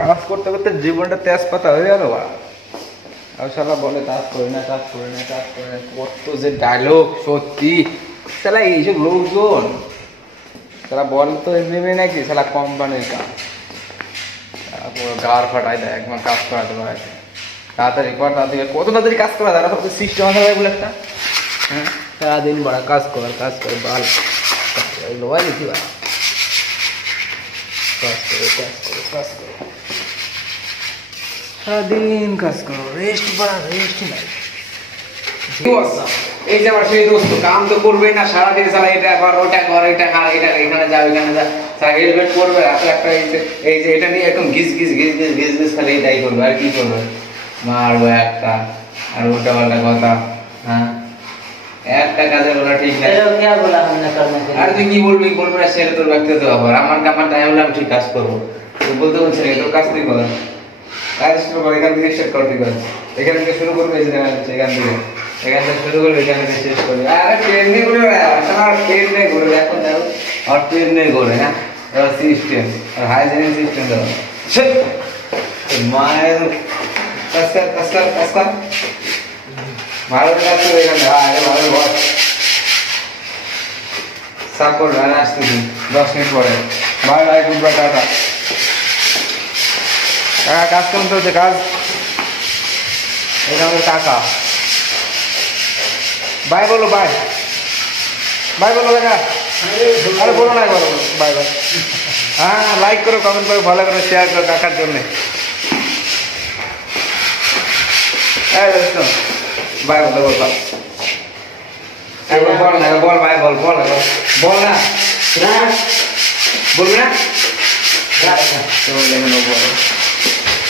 কাজ করতে করতে জীবনটা তেজপাতা হয়ে গেল বা। আর শালা বলে কাজ করে না, কাজ করে না, কাজ করে না, কত যে ডায়লগ সত্যি। শালা এইসব লোকজন শালা বল তো নেবে নাকি, শালা কোম্পানির কাজ পুরো গাড় ফাটাই দেয়, একবার কাজ করাতে পারে তাড়াতাড়ি কর, তাড়াতাড়ি কত তাড়াতাড়ি কাজ করা তারা সব সিস্টেম আছে বলে একটা। হ্যাঁ, সারাদিন বড়া কাজ কর কাজ করে বাল লোয়া দিচ্ছি ভাই, কাজ করো কাজ করো কাজ করো, সারাদিন কাজ করো, রেস্ট বড়া রেস্ট নাই। এই যে আমার সেই দোস্ত কাম তো করবেই না সারাদিন, সারা এটা কর ওটা কর, এটা খা, এটা এখানে যা ওইখানে যা, সারা হেলমেট পরবে হাতে একটা, এই যে এটা নিয়ে একদম ঘিস ঘিস ঘিস ঘিস ঘিস ঘিস খালি এটাই করবে, আর কি করবে, মারবো একটা আর ওটা ওটা কথা। হ্যাঁ, একটা কাজে বলা ঠিক না, আর তুই কি বলবি বলবি না, সেটা তোর ব্যক্তিগত ব্যাপার। আমার টাইম হলে আমি ঠিক কাজ করবো, তুই বলতে বলছি না তোর কাজ তুই কর, কাজ শুরু কর, এখান থেকে স্টার্ট কর, তুই কর, এখান থেকে শুরু করবি, এই যে এখান থেকে শুরু করবি, এখান থেকে শেষ করবি। আরে ট্রেন নিয়ে ঘুরে আমার ট্রেন নিয়ে ঘুরে এখন দেখো, আর ট্রেন নিয়ে ঘুরে। হ্যাঁ, সিস্টেম আর হাইজেনিক সিস্টেম দেবো মায়ের কাজ কর কাজ কর কাজ কর, ভালো কাজ করে এখানে। আরে ভালো বস সাপ করবে, আমি আসতেছি 10 মিনিট পরে। By bye, good bye, tata. কাকা কাজ কেমন চলছে? কাজ এটা আমাদের কাকা। বাই বলো, বাই বাই বলো কাকা। আরে বলো না, বলো বাই বাই। হ্যাঁ, লাইক করো, কমেন্ট করো, ফলো করো, শেয়ার করো কাকার জন্য। বাই বলো, বল বল না, বল ভাই, বল বল বল না, বলবি না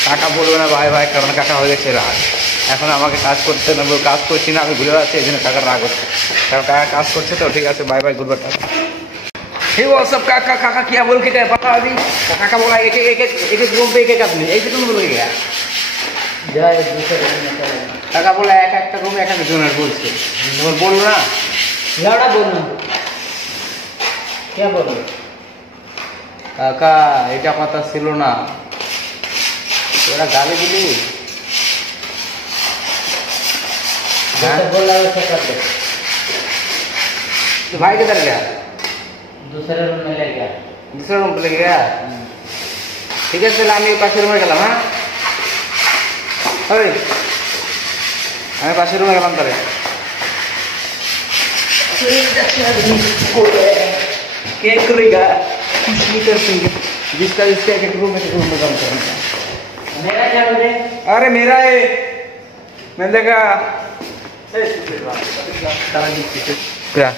কাকা বলবে না ভাই ভাই, কারণ কাকা হয়ে গেছে রাগ। এখন আমাকে কাজ করতে না, কাজ করছি না, আমি ঘুরে যাচ্ছি, এই জন্য কাকার রাগ হচ্ছে, কারণ কাকা কাজ করছে তো। ঠিক আছে, বাই বাই, গুড বাই, টাটা। हे वो सब काका काका क्या बोल के गए पता अभी? काका बोला एक एक एक एक एक रूम पे एक एक आदमी, ऐसे तुम बोल गया जाए दूसरे रूम में चले। काका बोला एक एक रूम एक एक जन बोलছে, তুমি বল না, লাড়া বল না, क्या बोलो काका, এটা কথা ছিল না, তোরা গালি দিলি। जैसे बोला वैसे कर दे। तो भाई किधर गया? दूसरे रूम में ले गया। दूसरे रूम पे ले गया? ठीक है, चल আমি পাশের রুমে গেলাম। হ্যাঁ, ওই আমি পাশের রুমে গেলাম তাহলে। क्या करेगा कुछ नहीं कर पाएंगे, जिसका जिसका एक रूम में काम करना। मेरा क्या बोले? अरे मेरा है, मैंने देखा क्या